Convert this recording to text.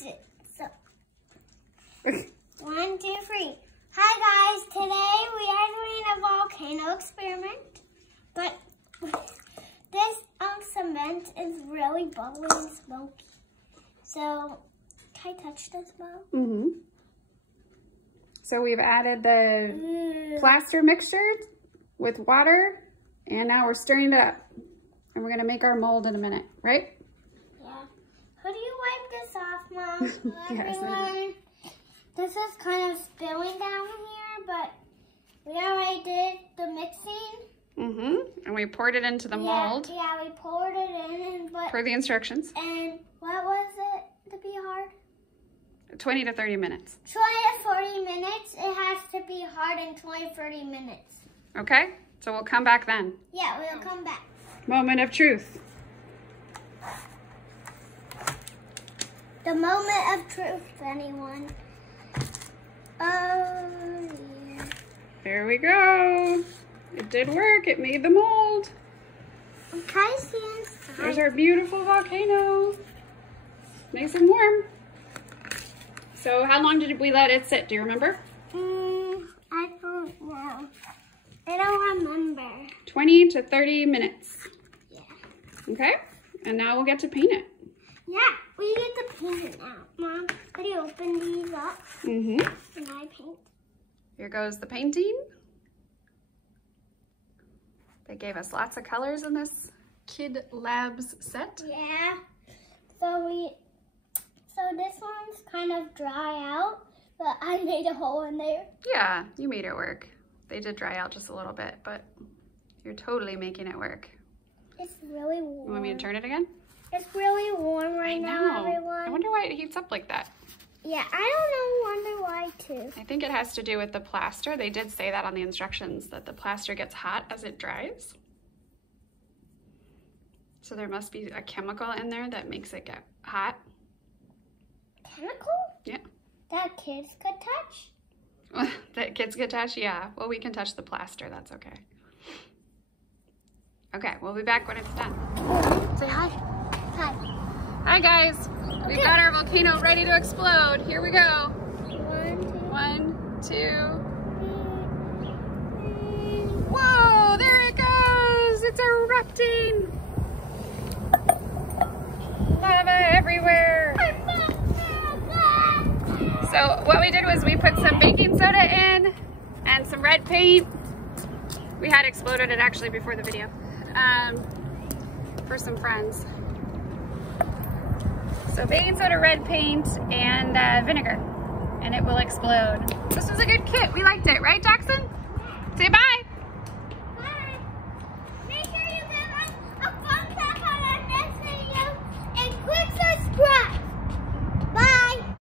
eat it. So, 1, 2, 3. Hi guys, today we are doing a volcano experiment, but this cement is really bubbly and smoky. So, can I touch this, Mom? Mm-hmm. So we've added the plaster mixture with water, and now we're stirring it up. And we're gonna make our mold in a minute, right? Yeah. How do you wipe this off, Mom? Yes, Everyone, this is kind of spilling down here, but we already did the mixing. Mm-hmm. And we poured it into the mold. Yeah, we poured it in, but per the instructions. And what was it to be hard? 20 to 30 minutes. 20 to 40 minutes. It has to be hard in 20 to 30 minutes. Okay, so we'll come back then. Yeah, we'll come back. Moment of truth. The moment of truth, anyone. Oh, yeah. There we go. It did work. It made the mold. Okay, see. There's our beautiful volcano. Nice and warm. So how long did we let it sit? Do you remember? I don't know. I don't remember. 20 to 30 minutes. Yeah. Okay, and now we'll get to paint it. Yeah, we get to paint it now. Mom, could you open these up? Mm-hmm. And I paint. Here goes the painting. They gave us lots of colors in this kidzlabs set. Yeah. So this one's kind of dry out, but I made a hole in there. Yeah, you made it work. They did dry out just a little bit, but you're totally making it work. It's really warm. You want me to turn it again? It's really warm right now, everyone. I wonder why it heats up like that. Yeah, I wonder why too. I think it has to do with the plaster. They did say that on the instructions, that the plaster gets hot as it dries. So there must be a chemical in there that makes it get hot. Chemical? Yeah. That kids could touch? That kids could touch? Yeah. Well, we can touch the plaster. That's okay. Okay, we'll be back when it's done. Say hi. Hi. Hi, guys. We've got our volcano ready to explode. Here we go. 1, 2. Whoa, there it goes. It's erupting. Lava everywhere. So what we did was we put some baking soda in and some red paint. We had exploded it actually before the video for some friends. So baking soda, red paint, and vinegar, and it will explode. This was a good kit. We liked it, right, Jackson? Say bye.